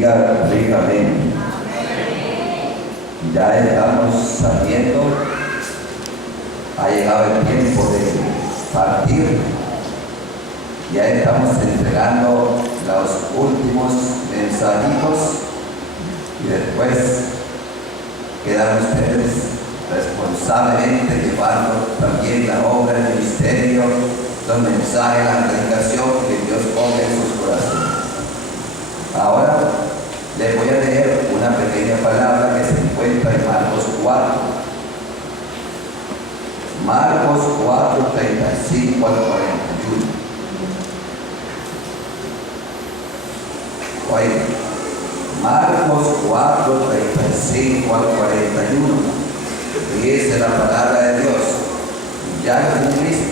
bendiga ricamente. Ya estamos saliendo, ha llegado el tiempo de partir, ya estamos entregando los últimos mensajitos y después quedan ustedes responsablemente llevando también la obra del ministerio, los mensajes, la predicación que Dios pone en sus corazones. Ahora les voy a leer una pequeña palabra que se encuentra en Marcos 4. Marcos 4, 35 al 41. Oye, Marcos 4, 35 al 41. Dice la palabra de Dios. Ya lo hemos visto.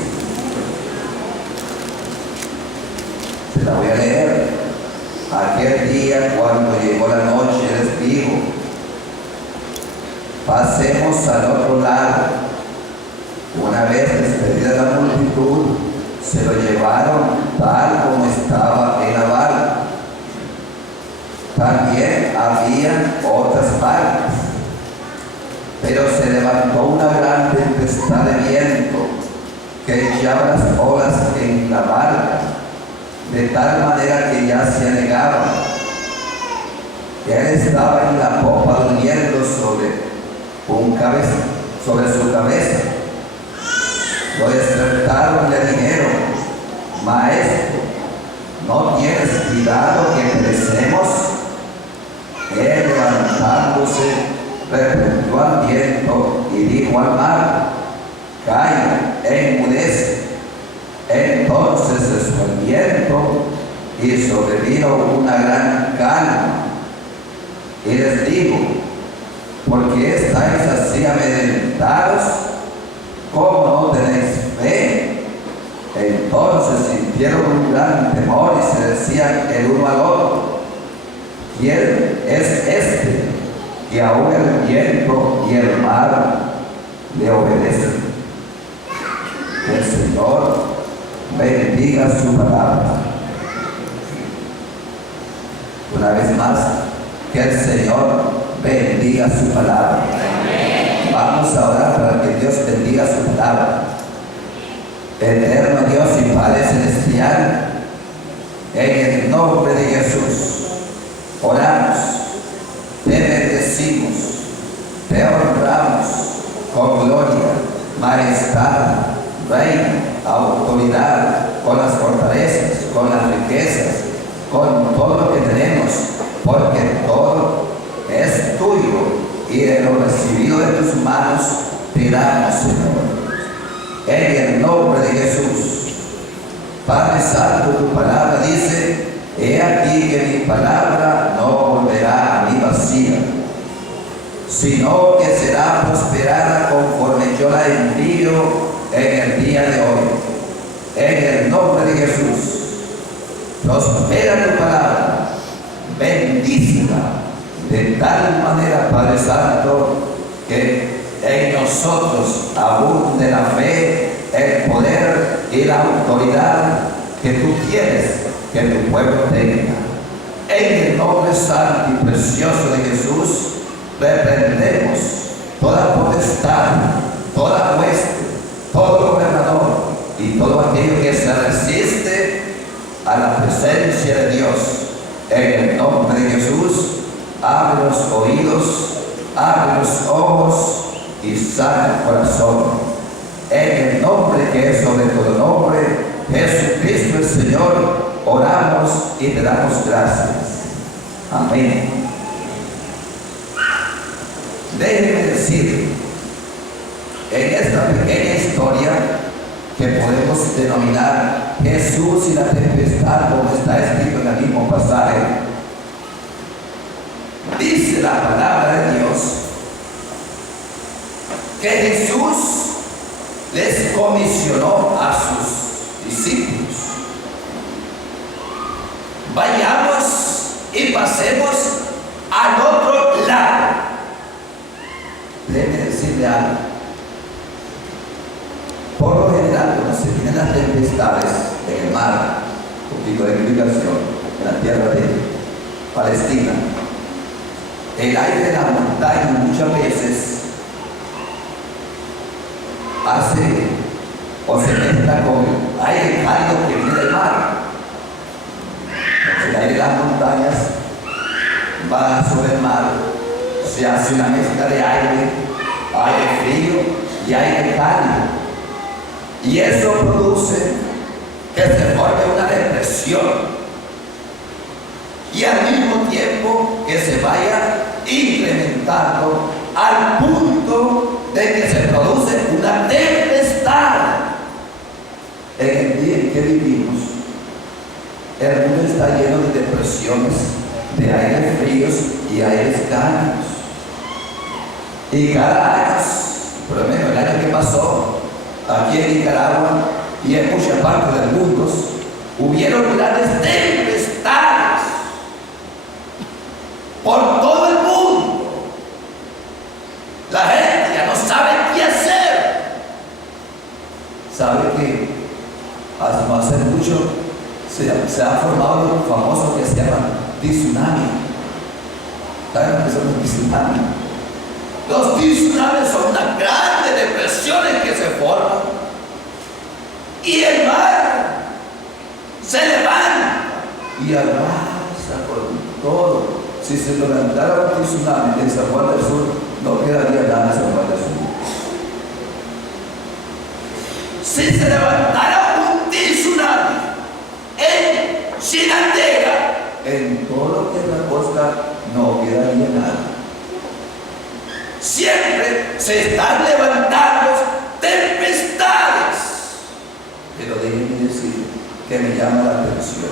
Se la voy a leer. Aquel día, cuando llegó la noche, les dijo: pasemos al otro lado. Una vez despedida la multitud, se lo llevaron tal como estaba en la barca. También había otras barcas, pero se levantó una gran tempestad de viento que echaba las olas en la barca, de tal manera que ya se anegaba. Él estaba en la popa durmiendo sobre su cabeza. Lo despertaron y le dijeron: Maestro, ¿no tienes cuidado que perecemos? Él, levantándose, reprendió al viento y dijo al mar: calla, enmudece. Entonces cesó el viento y sobrevino una gran calma. Y les digo: ¿por qué estáis así amedrentados? ¿Cómo no tenéis fe? Entonces sintieron un gran temor y se decían el uno al otro: ¿quién es este que aún el viento y el mar le obedecen? El Señor bendiga su palabra. Una vez más, que el Señor bendiga su palabra. Vamos a orar para que Dios bendiga su palabra. Eterno Dios y Padre Celestial, en el nombre de Jesús, oramos, te bendecimos, te honramos con gloria, majestad, reino, autoridad, con las fortalezas, con las riquezas, con todo lo que tenemos, porque todo es tuyo y de lo recibido de tus manos te damos, Señor. En el nombre de Jesús. Padre Santo, tu palabra dice: he aquí que mi palabra no volverá a mí vacía, sino que será prosperada conforme yo la envío en el día de hoy. En el nombre de Jesús, prospera tu palabra, bendícela de tal manera, Padre Santo, que en nosotros abunde la fe, el poder y la autoridad que tú quieres que tu pueblo tenga. En el nombre santo y precioso de Jesús, reprendemos toda potestad, toda hueste, todo gobernador y todo aquello que se resiste a la presencia de Dios. En el nombre de Jesús, abre los oídos, abre los ojos y sana el corazón. En el nombre que es sobre todo nombre, Jesucristo el Señor, oramos y te damos gracias. Amén. Déjenme decir, en esta pequeña historia que podemos denominar Jesús y la tempestad, como está escrito en el mismo pasaje, dice la palabra de Dios que Jesús les comisionó a sus discípulos: vayamos y pasemos al otro lado. Déjenme decirle algo. Por lo general, cuando se vienen las tempestades en el mar, un poquito de explicación, en la tierra de Palestina. El aire de la montaña muchas veces hace o se mezcla con el aire cálido que viene del mar. Entonces, el aire de las montañas va sobre el mar, se hace una mezcla de aire frío y aire cálido. Y eso produce que se forme una depresión. Y al mismo tiempo que se vaya incrementando al punto de que se produce una tempestad. En el día en que vivimos, el mundo está lleno de depresiones, de aires fríos y aires cálidos. Y cada año, por lo menos el año que pasó, aquí en Nicaragua y en muchas partes del mundo, hubieron grandes tempestades por todo el mundo. La gente ya no sabe qué hacer. Sabe que no hace mucho se ha formado lo famoso que se llama tsunami. ¿Saben lo que son los tsunamis? Los tsunamis son unas grandes depresiones que se forman y el mar se levanta y arrasa con todo. Si se levantara un tsunami en San Juan del Sur, no quedaría nada en San Juan del Sur. Si se levantara un tsunami en Chinandega, en todo lo que es la costa, no quedaría nada. Siempre se están levantando tempestades. Pero déjenme decir que me llama la atención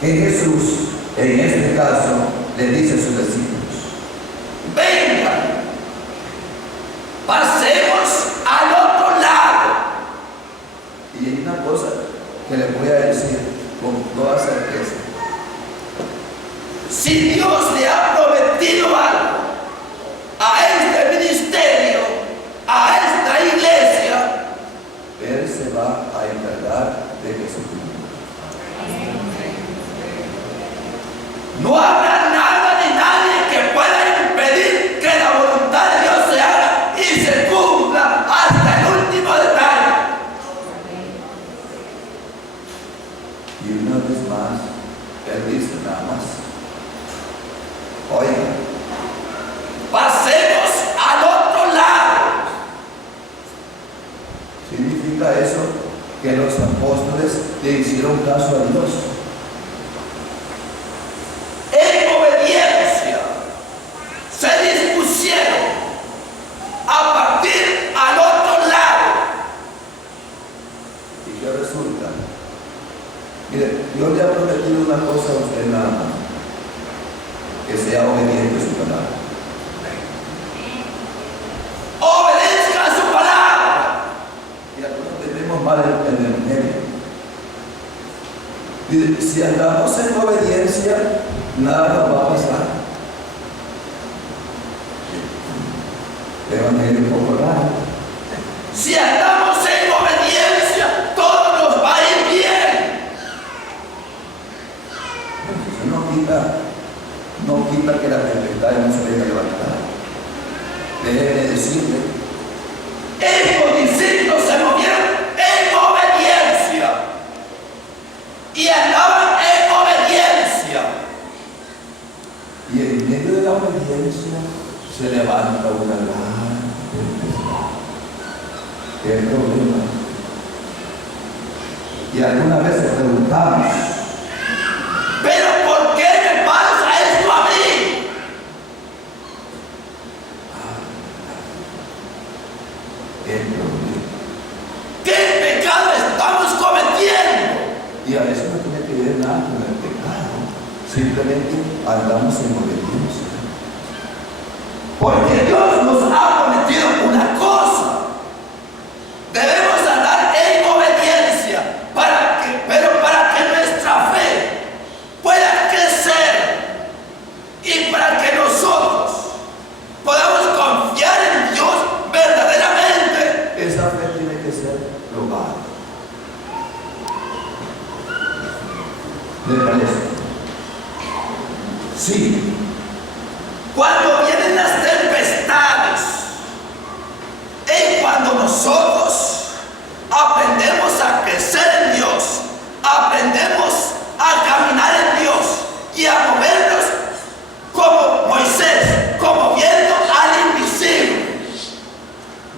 que Jesús, en este caso, le dice a sus discípulos: vengan, pasemos al otro lado. Y hay una cosa que les voy a decir con toda certeza: si Dios le ha prometido algo a este ministerio, a esta iglesia, Él se va a encargar de que se cumpla. No habrá nada ni nadie que pueda impedir que la voluntad de Dios se haga y se cumpla hasta el último detalle. Y una vez más, Él dice nada más: oiga, pasemos al otro lado. Significa eso que los apóstoles le hicieron caso a Dios. En obediencia se dispusieron a partir al otro lado. ¿Y qué resulta? Mire, Dios le ha prometido una cosa a usted nada más: que sea obediente a su palabra. Obedezca a su palabra. Y algunos tenemos mal en el medio. Si andamos en obediencia, nada nos va a pasar. Evangelio un poco raro. Si andamos en obediencia, todo nos va a ir bien. Eso no quita que la tempestad no se venga a levantar. Déjeme decirle, estos discípulos se movieron en obediencia y andaban en obediencia. Y en medio de la obediencia se levanta una gran tempestad. ¿Qué problema? Y alguna vez nos preguntamos: ¿pero por qué me pasa esto a mí? ¿Qué pecado estamos cometiendo? Y a eso no tiene que ver nada con el pecado. Simplemente andamos en obediencia. Porque Dios nos ha prometido una cosa: debemos andar en obediencia, pero para que nuestra fe pueda crecer y para que nosotros podamos confiar en Dios verdaderamente, esa fe tiene que ser global. ¿Le parece? Sí. Cuando vienen las tempestades, es cuando nosotros aprendemos a crecer en Dios, aprendemos a caminar en Dios y a movernos como Moisés, como viendo al invisible.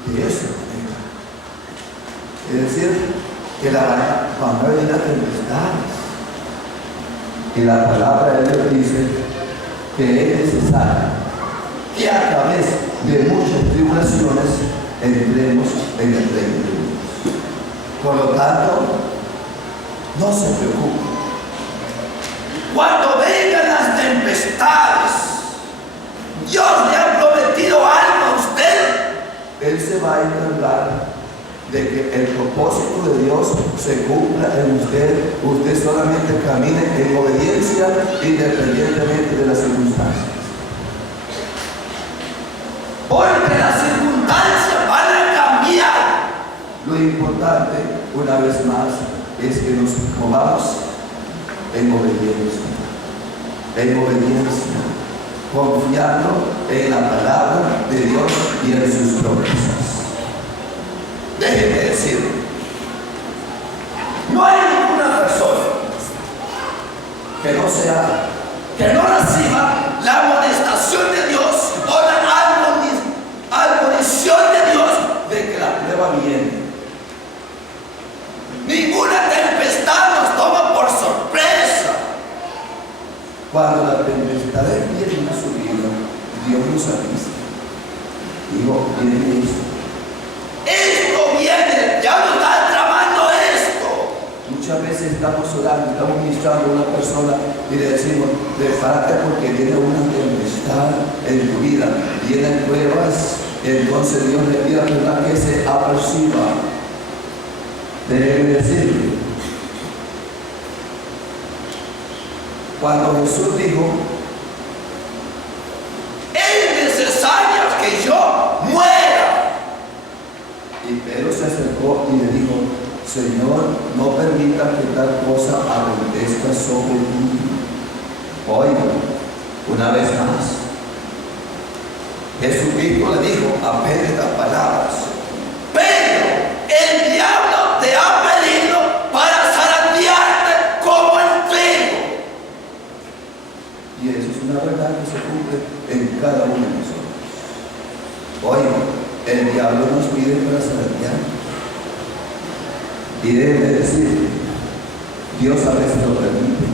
De eso. Es decir, que cuando hay las tempestades, y la palabra de Dios dice que es necesario que a través de muchas tribulaciones entremos en el reino de Dios. Por lo tanto, no se preocupe. Cuando vengan las tempestades, Dios le ha prometido algo a usted. Él se va a encargar de que el propósito de Dios se cumpla en usted. Usted solamente camine en obediencia independientemente de las circunstancias. Porque las circunstancias van a cambiar. Lo importante, una vez más, es que nos movamos en obediencia, confiando en la palabra de Dios y en sus promesas. Déjeme decirle, no hay ninguna persona que no reciba la amonestación de Dios o la admonición de Dios de que la prueba viene. Ninguna tempestad nos toma por sorpresa. Cuando la tempestad viene a su vida, Dios nos avisa. Digo, viene esto. Esto viene, el diablo está tramando esto. Muchas veces estamos orando, estamos ministrando a una persona y le decimos, prepárate porque viene una tempestad en tu vida, vienen pruebas, entonces Dios le pide a la que se aperciba. Debe decirle, cuando Jesús dijo, es necesario que yo muera. y Pedro se acercó y le dijo, Señor, no permita que tal cosa acontezca sobre ti. Oiga, una vez más, Jesucristo le dijo, apende estas palabras. Pero el diablo te ha pedido para zarandearte como el trigo. Y eso es una verdad que se cumple en cada uno de nosotros. Oiga, el diablo nos pide para zarandear. Y debe decir, Dios a veces lo permite.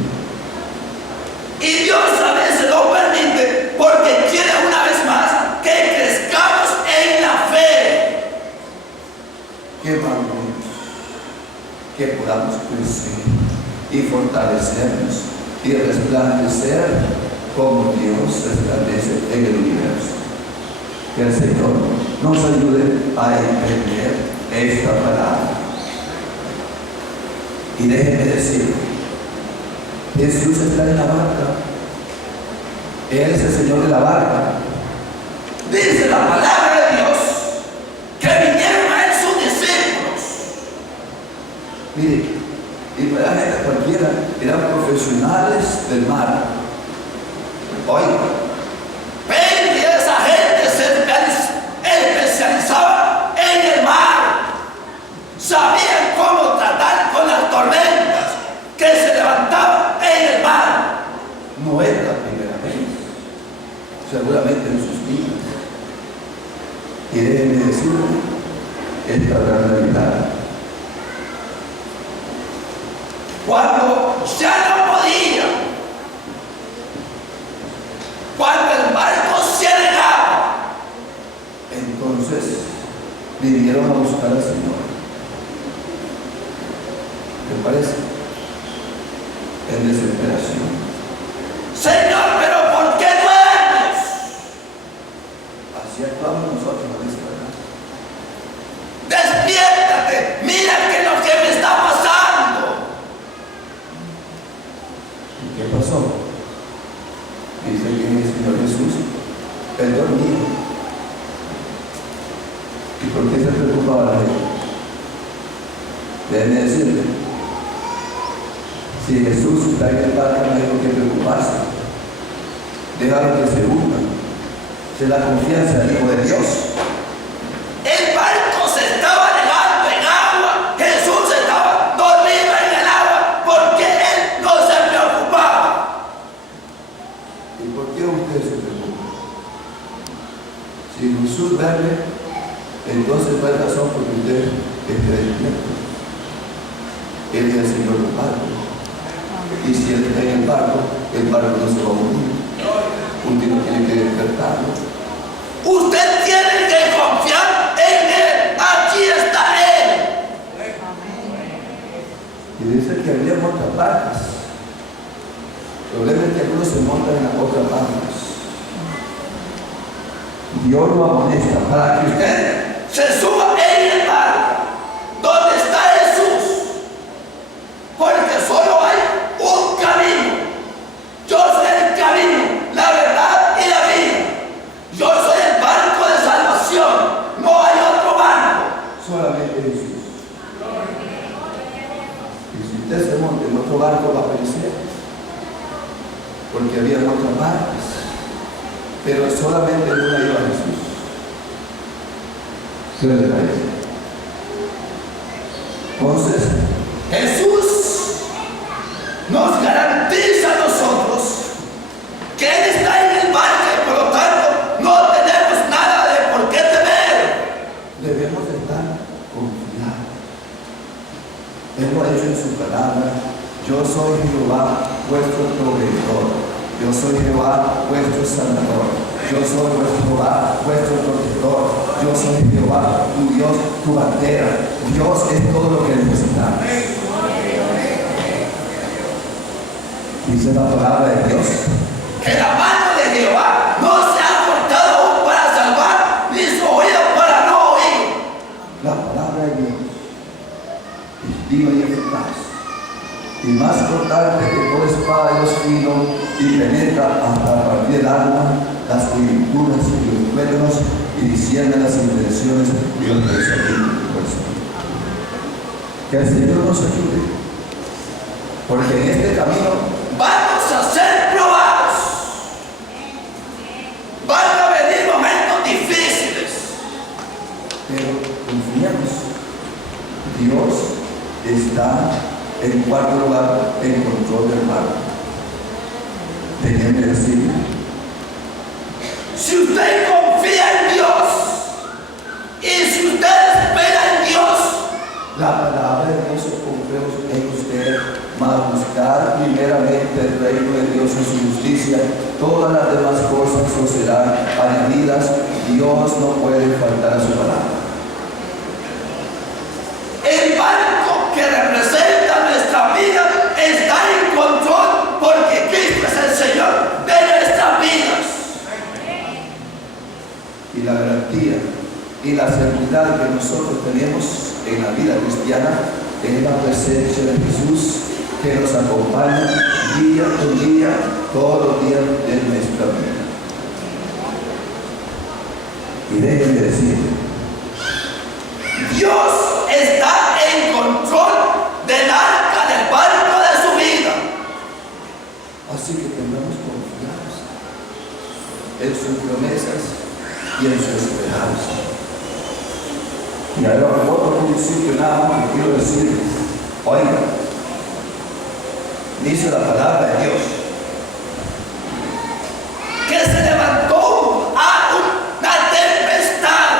Y Dios a veces lo permite porque quiere una vez más que crezcamos en la fe. Qué valores, que podamos crecer y fortalecernos y resplandecer como Dios resplandece en el universo. Que el Señor nos ayude a entender esta palabra. Y déjenme decir, Jesús está en la barca. Él es el Señor de la barca. Dice la palabra de Dios que vinieron a él sus discípulos. Mire, y para la gente cualquiera eran profesionales del mar. Oiga, Pedro y esa gente se especializaba en el mar. Sabían cómo tratar con las tormentas que se levantaban en el mar. no es la primera vez, seguramente en sus vidas. Y déjenme decirle esta gran realidad. Cuando ya no podía, cuando el barco se alejaba, Entonces vinieron a buscar al Señor. ¿Te parece? En desesperación. Señor, pero ¿por qué duermes? Así actuamos nosotros a veces, ¿verdad? Despiértate, mira que lo que me está pasando. ¿Y qué pasó? Dice que el Señor Jesús, Él dormía. ¿Y por qué se preocupaba la gente? Déjenme decirle, si Jesús está en el barco, no hay por qué preocuparse. dejaron que se hundan. Es la confianza del Hijo de Dios. El barco se estaba negando en agua. Jesús estaba dormido en el agua porque él no se preocupaba. ¿Y por qué usted se preocupa? Si Jesús duerme, entonces no hay razón por que usted esté despierto. Él es el Señor del barco. Y si Él está en el barco no se va a hundir. Usted no tiene que despertarlo. Usted tiene que confiar en Él. Aquí está Él. Y dice que había otras barcas. El problema es que algunos se montan en las otras barcas. Dios lo amonesta para que usted Se suba en el barco donde está Jesús. Porque solo hay un camino. Yo soy el camino, la verdad y la vida. Yo soy el barco de salvación. No hay otro barco. solamente Jesús. Y si usted se monta en otro barco va a perecer, porque había otras barcas, pero solamente en una iba Jesús. ¿Qué le parece? Entonces, Jesús nos garantiza a nosotros que Él está en el barco y por lo tanto no tenemos nada de por qué temer. debemos estar confiados. Él lo ha dicho en su palabra: yo soy Jehová, vuestro proveedor. Yo soy Jehová, vuestro sanador. Yo soy Jehová, vuestro protector. Yo soy Jehová, tu Dios, tu bandera. Dios es todo lo que necesitamos. Dice la palabra de Dios Que la mano de Jehová no se ha cortado aún para salvar, ni su oído para no oír. la palabra de Dios es viva y eficaz, y más cortante que toda espada de dos filos, y penetra hasta partir el alma, las coyunturas y los tuétanos, y discierne las intenciones y los pensamientos del corazón. Que el Señor nos ayude, porque en este camino Vamos a ser probados. Van a venir momentos difíciles. pero confiamos. Dios está en cuarto lugar en control del barco. Tenía que decir, Si usted confía en Dios y si usted espera en Dios, la palabra de Dios se cumple en usted, mas buscar primeramente el reino de Dios y su justicia, todas las demás cosas os serán añadidas. Dios no puede faltar a su palabra. el barco que representa nuestra vida está en control porque Cristo es el Señor de nuestras vidas. Y la garantía y la seguridad que nosotros tenemos en la vida cristiana es la presencia de Jesús, que nos acompaña día con día, todos los días de nuestra vida. Y déjenme decir, Dios está en control del arca del barco de su vida. así que tengamos confianza en sus promesas y en su esperanza. Y ahora otro principio nada más que quiero decirles: oiga, dice la palabra de Dios Que se levantó a una tempestad.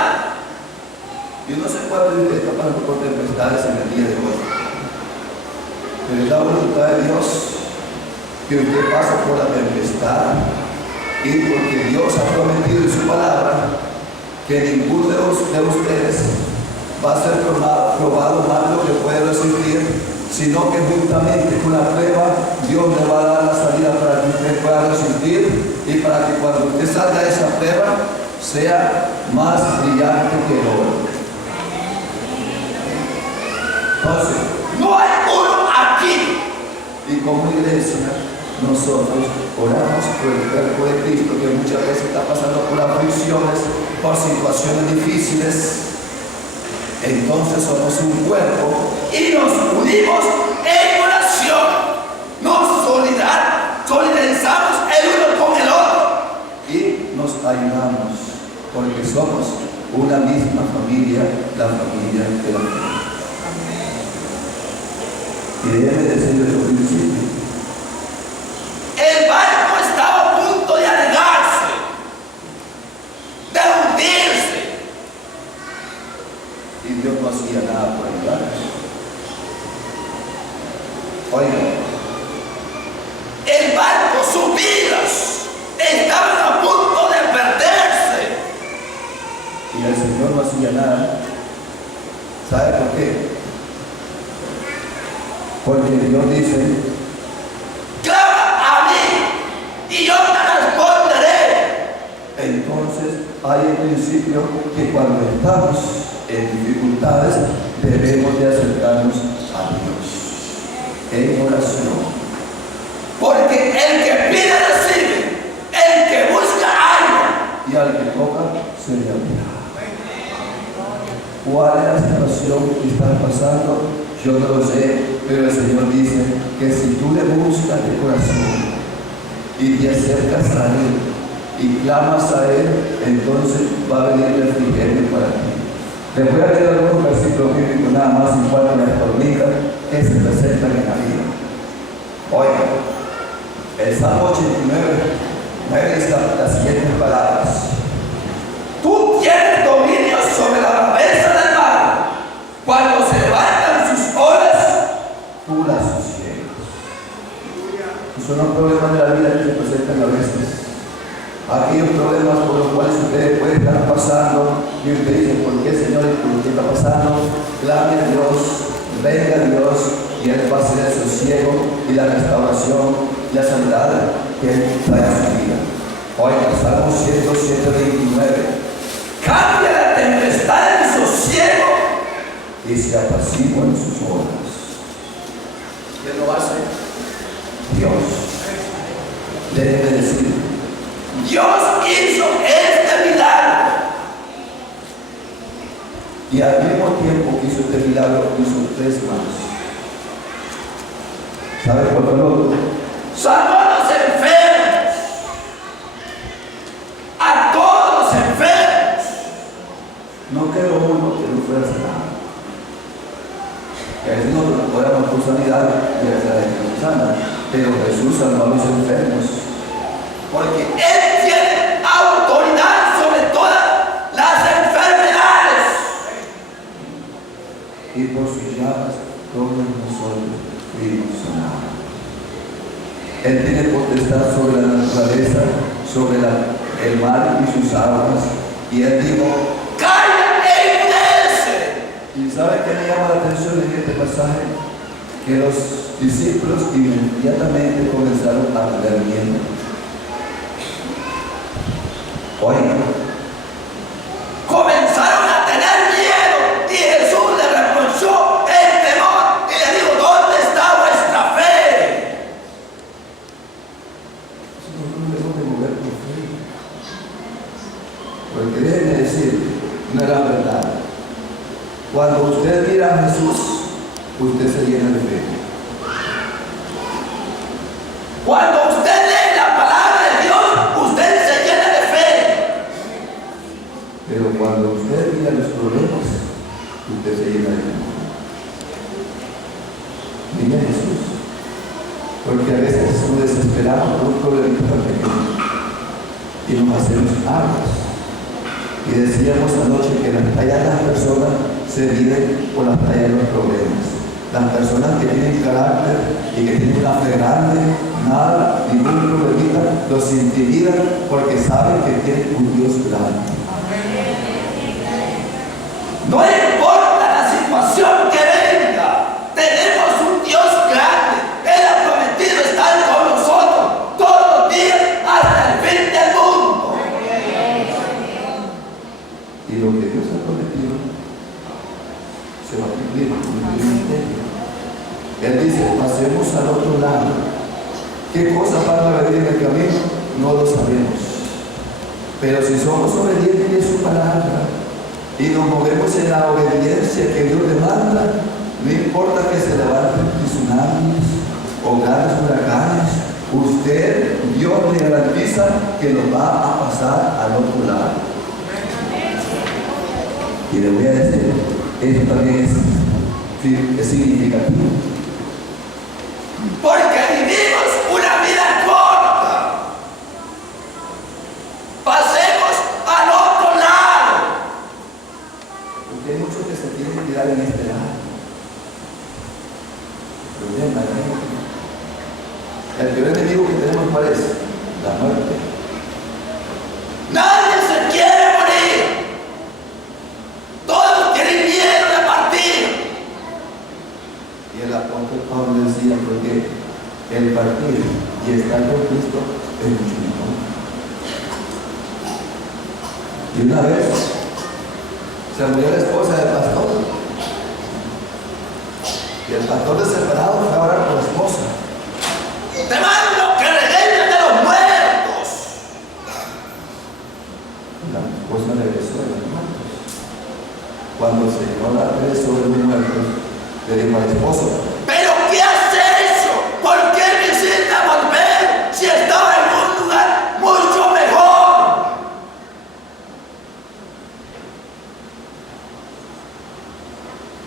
yo no sé cuánto de ustedes está pasando por tempestades en el día de hoy, pero es la voluntad de Dios que usted pase por la tempestad, y porque Dios ha prometido en su palabra que ninguno de ustedes va a ser probado más de lo que puede resistir, sino que juntamente con la prueba Dios le va a dar la salida para que usted pueda resistir, y para que cuando usted salga de esa prueba sea más brillante que el oro. Entonces, No hay uno aquí. y como iglesia, nosotros oramos por el cuerpo de Cristo, que muchas veces está pasando por aflicciones, por situaciones difíciles. Entonces somos un cuerpo Y nos unimos en oración. Nos solidarizamos el uno con el otro ayudamos, porque somos una misma familia, la familia de la fe. Y déjeme decirles al principio, el barco estaba a punto de anegarse, de hundirse. y Dios no hacía nada por ayudarnos. Oigan, El barco, sus vidas, estaban a punto de perderse. y el Señor no hacía nada. ¿Sabe por qué? Porque Dios dice, Clama a mí y yo te responderé. entonces hay el principio que cuando estamos en dificultades debemos de acercarnos a Dios en oración. Porque el que pide recibe, el que busca halla. Y al que toca se le abrirá. ¿Cuál es la situación que está pasando? Yo no lo sé, pero el Señor dice que si tú le buscas de corazón y te acercas a Él y clamas a Él, entonces va a venir el refrigerio para ti. Les voy a leer algunos versículos bíblicos nada más en cuanto a las tormentas que se presentan en la vida. Oigan, el Salmo 89 dice las siguientes palabras. Tú tienes dominio sobre la cabeza del mar. Cuando se levantan sus olas, Tú las sosiegas. Son los problemas de la vida que se presentan a veces. Aquellos problemas por los cuales ustedes pueden estar pasando y usted dice, ¿por qué, Señor? ¿Por qué está pasando? Clame a Dios, venga a Dios y Él va a hacer el sosiego y la restauración y la sanidad que Él trae a su vida. Oiga, Salmo 107:29. cambia la tempestad en sosiego. Y se apacigua en sus olas. ¿Quién lo hace? Dios. Déjeme decir, Dios hizo este milagro. y al mismo tiempo que hizo este milagro, hizo 3 más. ¿Sabe cuál fue el otro? Sanó a los enfermos. A todos los enfermos. No quedó uno que no fuera sanado. Que a veces nosotros oramos por sanidad y a veces la gente no sana, pero Jesús sanó a los enfermos. Porque Él tiene autoridad sobre todas las enfermedades. Y por sus llagas todos nosotros fuimos sanados. Él tiene potestad sobre la naturaleza, sobre el mar y sus aguas. Y Él dijo, Calla e inmúdese. ¿y sabe qué me llama la atención en este pasaje? Que los discípulos inmediatamente comenzaron a tener miedo. Oigan, Comenzaron a tener miedo y Jesús le reprochó el temor y le dijo, ¿dónde está vuestra fe? nosotros debemos de mover por fe. Porque déjenme decir una gran verdad. Cuando usted mira a Jesús, usted se llena de fe. Cuando usted lee la palabra de Dios, usted se llena de fe. Pero cuando usted mira los problemas, usted se llena de temor. Mire a Jesús. Porque a veces nos desesperamos por un problemita tan pequeño y nos hacemos aguas. Y decíamos anoche que las tallas de las personas se miden por las tallas de los problemas. Las personas que tienen carácter y que tienen una fe grande, nada, ningún problemita, los intimidan porque saben que tienen un Dios grande. No importa la situación que venga, tenemos un Dios grande. Él ha prometido estar con nosotros todos los días hasta el fin del mundo. Y lo que Dios ha prometido se va a cumplir con el ministerio. Él dice, pasemos al otro lado. ¿Qué cosas van a venir en el camino? No lo sabemos. Pero si somos obedientes a su palabra y nos movemos en la obediencia que Dios demanda, no importa que se levanten tsunamis o grandes huracanes usted, Dios le garantiza que lo va a pasar al otro lado. Y le voy a decir, esto también es significativo. Porque vivimos una vida corta. Pasemos al otro lado. Porque hay muchos que se quieren quedar en este lado. El peor enemigo que tenemos, ¿cuál es? La muerte. Nadie se quiere morir. Todos tienen miedo de partir. Y el apóstol Pablo decía, porque el partir y estar con Cristo es mucho mejor. Y una vez se murió la esposa del pastor. Y el pastor desesperado fue a orar por la esposa. Te mando que regreses de los muertos. La esposa regresó de los muertos. Cuando el Señor la regresó de los muertos, le dijo al esposo: ¿Pero qué hace eso? ¿Por qué necesita volver si estaba en un lugar mucho mejor?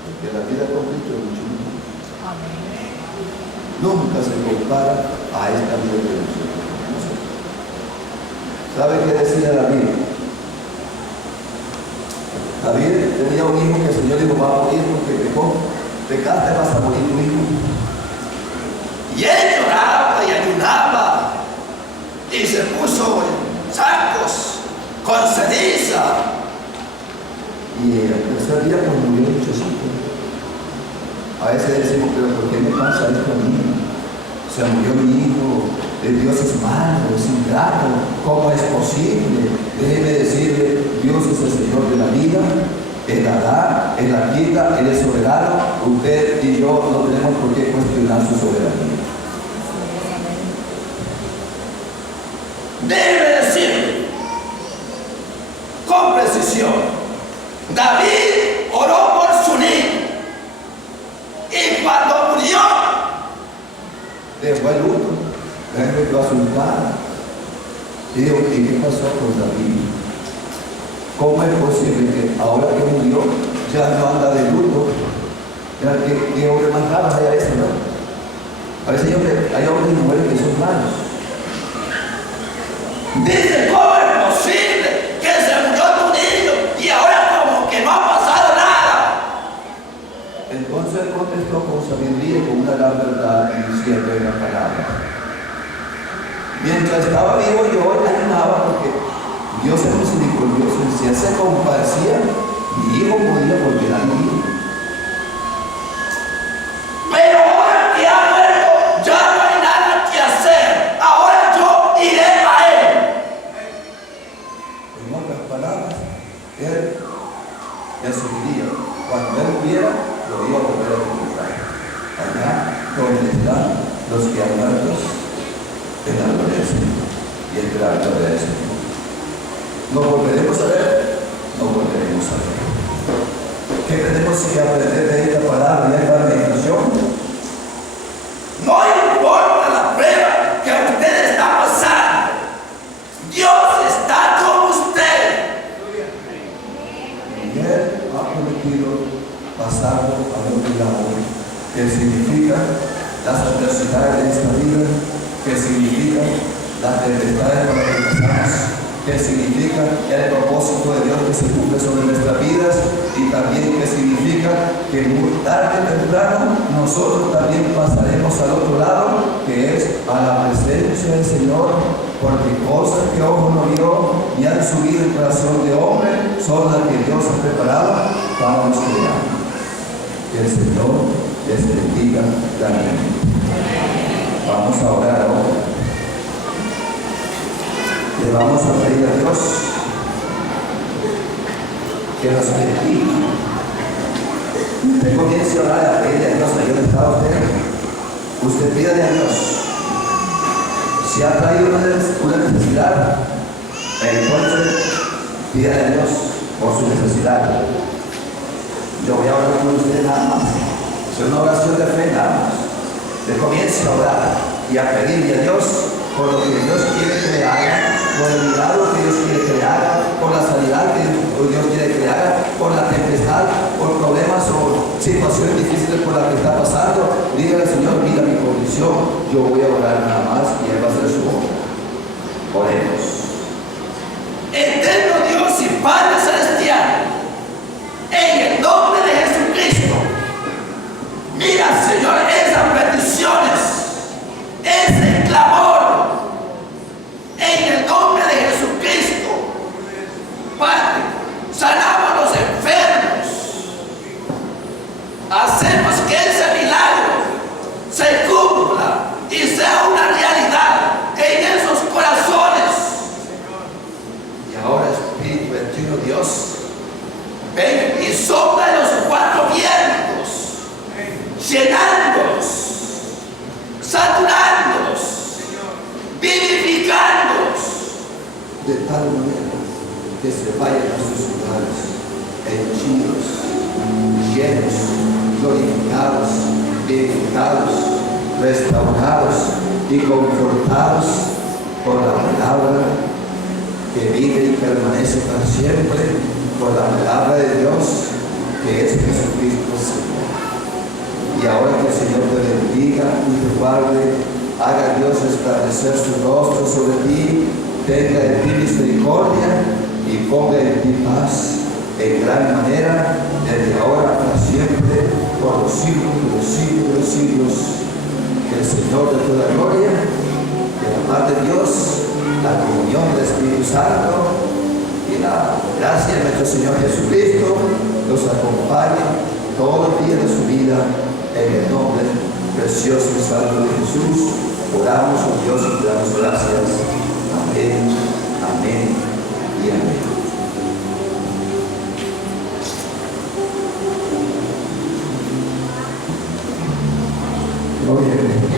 Porque la vida con Cristo es mucho mejor. Nunca se compara a esta vida que nosotros. ¿Sabe qué decía David? David tenía un hijo que el Señor dijo: va a morir porque pecó. Pecaste, vas a morir tu hijo. Y él lloraba y ayunaba y se puso en sacos con ceniza. Y el tercer día pues murió muchachito. A veces decimos: pero ¿por qué me pasa esto a mí? Se murió mi hijo, Dios es malo, es ingrato, ¿cómo es posible? Déjeme decirle, Dios es el Señor de la vida, Él la da, Él la quita, Él es soberano. Usted y yo no tenemos por qué cuestionar su soberanía. Debe decir con precisión: David oró por su niño y cuando murió dejó el luto, regresó a su padre. Digo: ¿y qué pasó con David? ¿Cómo es posible que ahora que murió ya no anda de luto? ¿Qué hombre más raro hay ese, no? A veces hay hombres y mujeres que son malos. dice: ¿cómo es posible que se murió tu niño y ahora como que no ha pasado nada? Entonces él contestó con sabiduría y con una gran verdad, diciendo en la palabra: mientras estaba vivo yo ayunaba, porque Dios es misericordioso, y si él se compadecía, mi hijo podía volver a vivir. Pero ahora que ha muerto ya no hay nada que hacer. Ahora yo iré a él. En otras palabras, él decidiría, cuando él muriera, lo iba a volver a encontrar. Allá donde están los que han muerto en la gloria del Señor y en la gloria del Señor. ¿Nos volveremos a ver? No volveremos a ver. ¿Qué tenemos que aprender de esta palabra y de esta meditación? No importa la prueba que usted está pasando, Dios está con usted. Y Él ha prometido pasarlo al otro lado, que significa las adversidades de esta vida, que significa las tempestades por las que pasamos, que significa el propósito de Dios que se cumple sobre nuestras vidas, y también que significa que muy tarde o temprano nosotros también pasaremos al otro lado, que es a la presencia del Señor, porque cosas que ojo no vio ni han subido el corazón de hombre son las que Dios ha preparado para los que le aman. Que el Señor les bendiga grandemente. Vamos a orar ahora. Le vamos a pedir a Dios que nos bendiga. Usted comience a orar, a pedirle a Dios: ahí donde está usted pídale a Dios. Si ha traído una necesidad, entonces pídale a Dios por su necesidad. Yo voy a orar con usted nada más. Es una oración de fe nada más. Le comience a orar. y a pedirle a Dios por lo que Dios quiere que le haga, por el milagro que Dios quiere que le haga, por la sanidad que Dios quiere que le haga, por la tempestad, por problemas o situaciones difíciles por las que está pasando. Dígale al Señor, mira mi condición, yo voy a orar nada más y Él va a hacer su obra. Oremos. Eterno Dios y Padre Celestial, en el nombre de Jesucristo, mira, Señor, esas peticiones, ese clamor, en el nombre de Jesucristo. Padre, sanamos los enfermos, hacemos que ese milagro se cumpla y sea una realidad en esos corazones. Y ahora, Espíritu bendito Dios, ven y sopla en los cuatro vientos, llenándolos, saturándolos, vivificándolos, De tal manera que se vayan a sus lugares, henchidos, llenos, glorificados, edificados, restaurados y confortados por la palabra que vive y permanece para siempre, por la palabra de Dios que es Jesucristo Señor. Y ahora que el Señor te bendiga y te guarde, haga Dios establecer su rostro sobre ti, tenga de ti misericordia y ponga en ti paz en gran manera, desde ahora para siempre, por los siglos de los siglos de los siglos. Que el Señor de toda gloria, que la paz de Dios, la comunión del Espíritu Santo y la gracia de nuestro Señor Jesucristo los acompañe todos los días de su vida, en el nombre precioso y santo de Jesús. Oramos a Dios y te damos gracias.